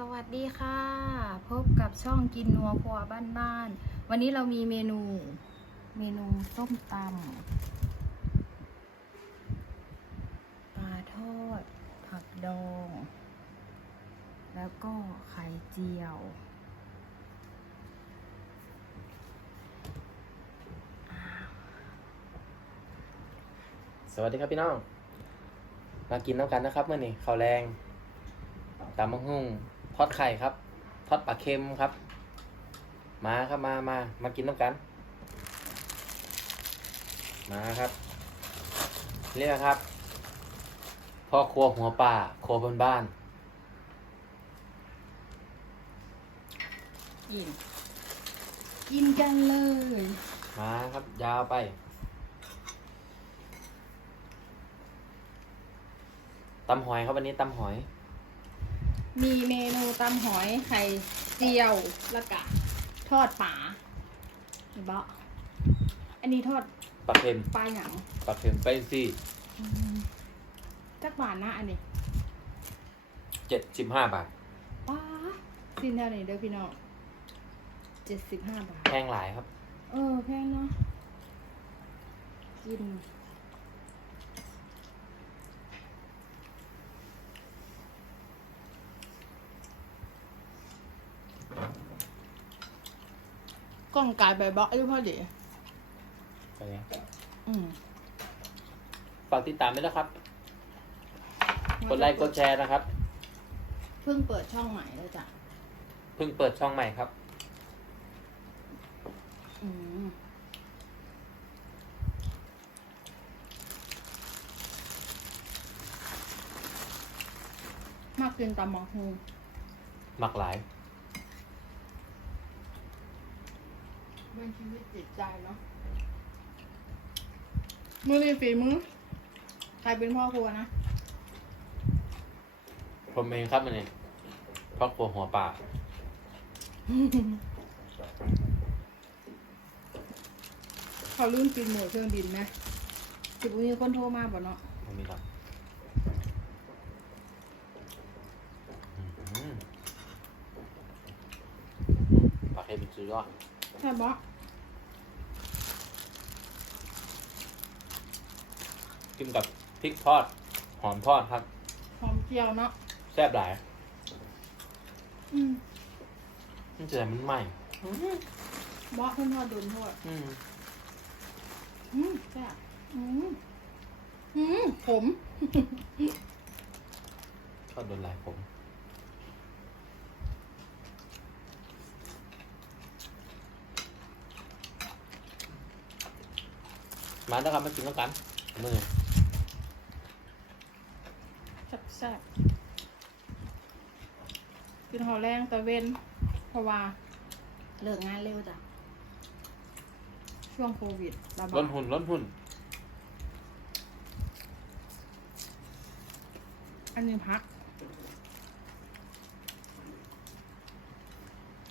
สวัสดีค่ะ พบกับช่องกินนัวครัวบ้านๆวันนี้เรามีเมนูเมนูส้มตำปลาทอด ผักดอง แล้วก็ไข่เจียวสวัสดีครับพี่น้อง มากินน้ำกันนะครับเมื่อนี้ข้าวแรงตำมังหุ่ง ทอดไข่ครับ ทอดปลาเค็มครับ มาครับมามามากินน้ำกัน มาครับเรียกครับพ่อครัวหัวป่าครัวบนบ้านกิน กินกันเลย มาครับ ยาวไป ตำหอยครับวันนี้ตำหอย มีเมนูตำหอยไข่เจียวแล้วก็ทอดปลาเห็นบะอันนี้ทอดปลาเค็มปลาหยังปลาเค็มไปสี่จักบาทนะอันนี้เจ็ดสิบห้าบาทป้าสินเท่าไหร่เด้อพี่น้องเจ็ดสิบห้าบาท แพงหลายครับ เออแพงเนาะกิน กล้องกายแบบเบาะอยู่พอดี ไปไงอืมฝากติดตามด้วยนะครับ กดไลค์กดแชร์นะครับ เพิ่งเปิดช่องใหม่เลยจ้ะ เพิ่งเปิดช่องใหม่ครับ อืมมากกินตำมังฮูหมักหลาย เป็น ชีวิตจิตใจเนาะมือรีฝีมือใครเป็นพ่อครัวนะผมเองครับมันเองครอบครัวหัวป่าเขาลื่นปีนหมดเครื่องบินไหมจิบมีคนโทรมาบ่เนาะไม่มีครับอื้อหือปลาเค็มสุดยอดใช่บ่ กินกับพริกทอด หอมทอดครับ หอมเจียวเนาะแซ่บหลายอืมมันจะมันใหม่บ่เพิ่นทอดโดนทอดอืมอืมแซ่บอืมอืมผม ทอดโดนหลายผมมาแล้วครับมากินแล้วกันมือ แซ่บๆกินหอแรงตะเวนเพราะว่าเลิกงานเร็วจ้ะ ช่วงโควิดระบาล้ดนหุ่นล้นหุ่นอันนี้พัก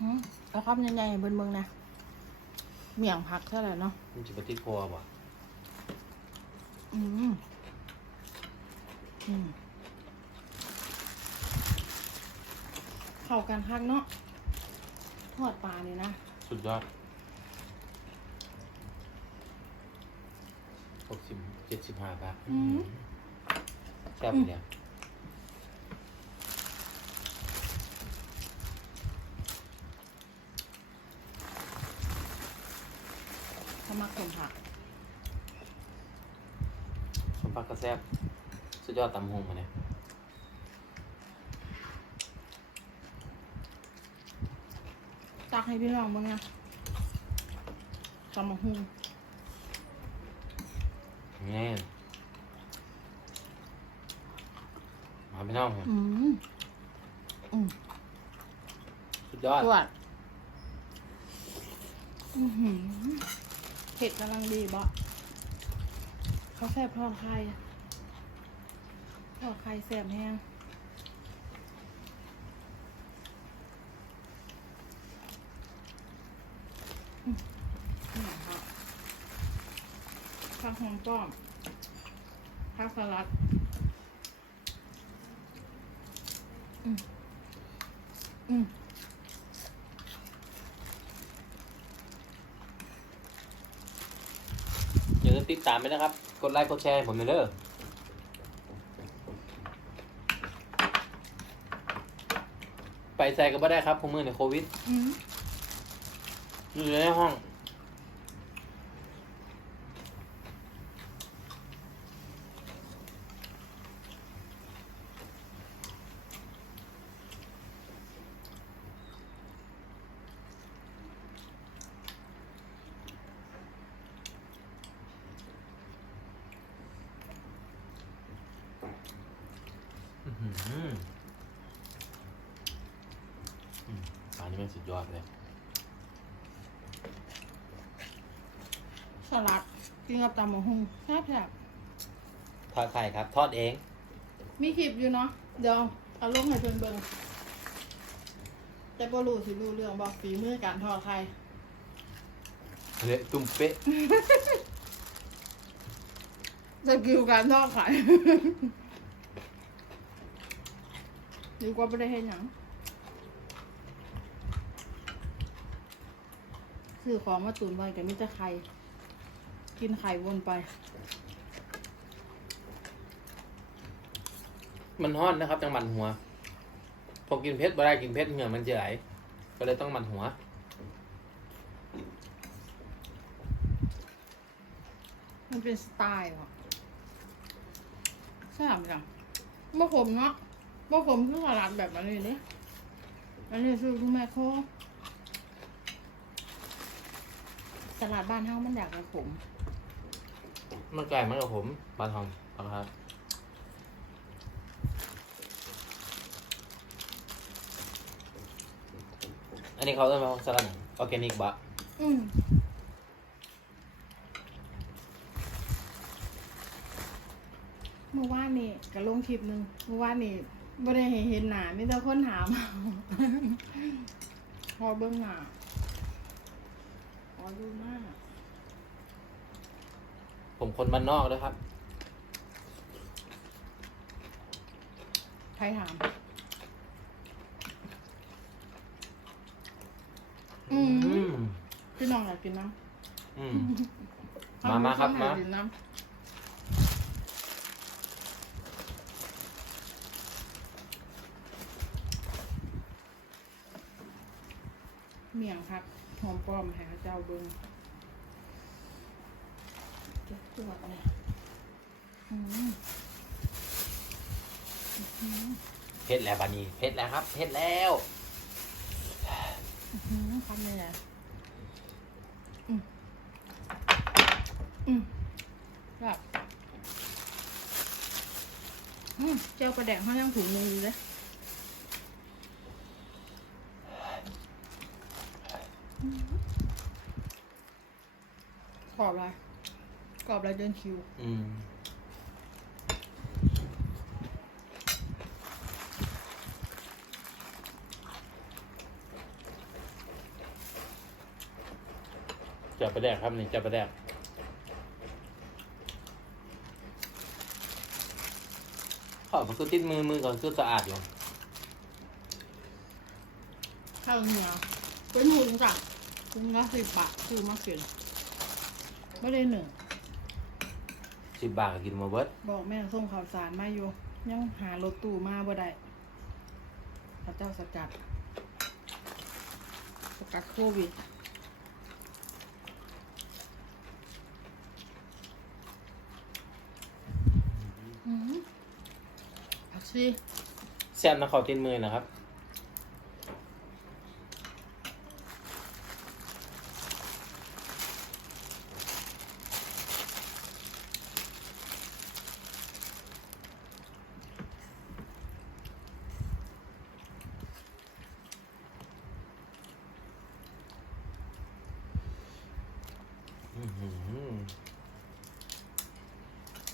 อืมแล้วครับยังไงเบิ้นเมืองนะเมี่ยงพักเท่าไหร่เนาะมันจะปฏิโครัวบ่ะอืม อืม เข้ากันคักเนาะทอดปลาเนี่ยนะ สุดยอดหกสิบเจ็ดสิบห้าบาทอืม แซ่บเนี่ยสมัครสมผักสมปักก็แซ่บสุดยอดตำหงมาเนี่ย ตักให้พี่น้องบ้างนะตำมะฮุงแง่มาพี่น้องผมอืมอืมสุดยอด ตรวจอือหือเผ็ดกำลังดีบ่เขาแซ่บทอดไข่ทอดไข่แซ่บแห้งอืมนี่ครับ ผักหอมป้อมผักสลัดอืมอืมอย่าลืมติดตามไปนะครับ กดไลค์กดแชร์ให้ผมหน่อยเด้อไปใส่ก็ไม่ได้ครับผมมือในโควิดอืมอยู่ในห้อง อื้อหืออืมอันนี้มันสุดยอดเลย สลัดกินกับตำมะฮุงแซ่บแซ่บทอดไข่ครับ ทอดเอง มีคลิปอยู่เนาะ เดี๋ยวเอาลงให้เพื่อนเบิ่งแต่ก็รู้สิรู้เรื่องบอกฝีมือการทอดไข่เละตุ้มเป๊ะ สกิลการทอดไข่ ดีกว่าไม่ได้เห็นหยังซื้อของมาตุนไว้แต่มีแต่ไข่ กินไข่วนไป มันฮอดนะครับ จังหมันหัวพอกินเพชรบ่ได้กินเพชรเหงื่อมันจะไหลก็เลยต้องหมันหัว มันเป็นสไตล์ว่ะใช่ไหมจ๊ะบ่ขมเนาะ บ่ขมคือสลัดแบบอันนี้นี่อันนี้คือคุณแม่โคสลัดบ้านเฮามันอยากจะขมมันไก่มันกับผมปลาทองปลาครับอันนี้เขาเรียกว่าสลัดออร์แกนิกบะอืมเมื่อวานนี่ก็ลงคลิปหนึ่งเมื่อวานนี่ บ่ได้ให้เห็นหน้ามีแต่คนถามเอาพอเบิ่งหน้าอ๋อดูมากผมคนบ้านนอกด้วยครับ ใครถาม อืมอืมพี่น้องอยากกินน้อืมำมามาครับพี่น้องมา อยกกินน้ำ เมี่ยงครับหอมป้อมแหาเจ้าเบิงเจ็บตัวอะไรอืมอืมเพชรแล้วบานี้เพชรแล้วครับ เพชรแล้ว อืมคำเลยนะอืมอืมแบบอืมเจ้าประแดกเขายังถุงมืออยู่เลยอืมก รอบอะไรกรอบอะไรเดินคิว อืมจับไปแดกครับนี่จับไปแดกขอบมันก็ติดมือมือก่อนก็สะอาดอยู่ข้าวเหนียวเป็นหมูจ้ะคุณละสิบบาทซื้อมากิน ไม่ได้หนึ่งสิบบาทก็กินมาเบิดบอกแม่ส่งข่าวสารมาอยู่ ยังหารถตู้มาบ่ได้พระเจ้าสกัด สกัดโควิดอืมผักชีแซ่บนะขอติดมือนะครับ อื้อหือ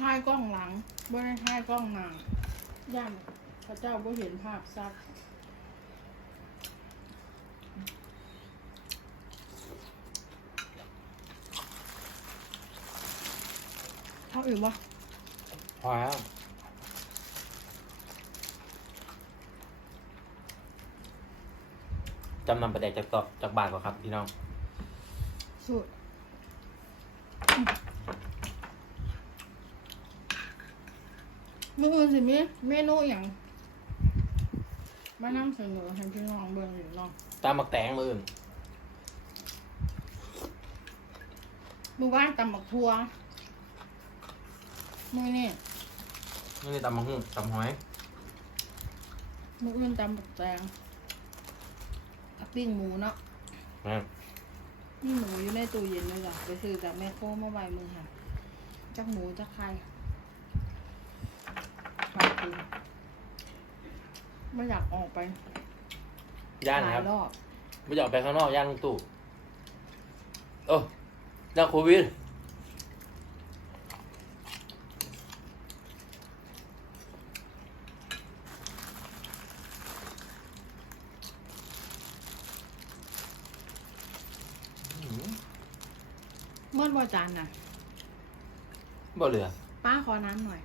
ถ่ายกล้องหลังบ่ได้ถ่ายกล้องหน้าย่านพระเจ้าบ่เห็นภาพซัดเขาอื่นวะพอแล้วจำนำประแดกจากตอกจากบาทก่อนครับพี่น้องสูต รมื่อคืนสิมีเมนูอย่างมานำเสนอให้พี่น้องเบิ่งอยู่เนาะตามหมักแตงมืออื่นมือว่านตำบักทัวมือนี่นี่นี่ตำมังหุ่งตำหอยมืออื่นตำบักแตงอะปิ้งหมูเนาะนะนี่หมูอยู่ในตู้เย็นเลยจ้ะไปซื้อจากแม่โคเมื่อวานมึงค่ะจักหมูจักไข่ ฝากกินไม่อยากออกไปย่านหลาครัยบ รอบ ไม่อยากไปข้างนอกย่านลุงตู่โอ้ย่านโควิดอืมเมื่อวันจันทร์น่ะ บ่เหลือ ป้าขอน้ำหน่อย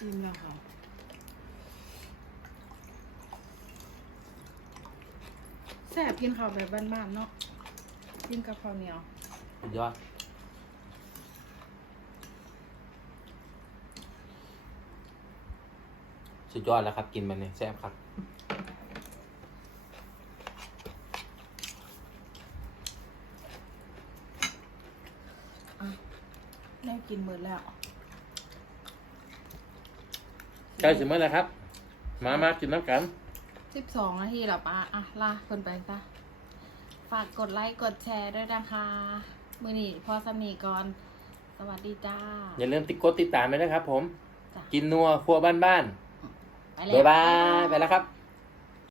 อิ่มแล้วค่ะ แซ่บกินข้าวแบบบ้านๆเนาะกินกับข้าวเหนียว สุดยอดสุดยอดแล้วครับ กินมันเนี่ยแซ่บครับ ได้กินหมดแล้วใกล้ถึงเมื่อไหรครับ มามากินน้ำกัน สิบสองนาทีแล้วป้าอะลาคนไปซะฝากกดไลค์กดแชร์ด้วยนะคะ มือนี้พอสำนีก่อน สวัสดีจ้า อย่าลืมติดกดติดตามด้วยนะครับผม จ้ะ กินนัวครัวบ้านไปๆแล้ว บ๊ายบาย ไปแล้วครับ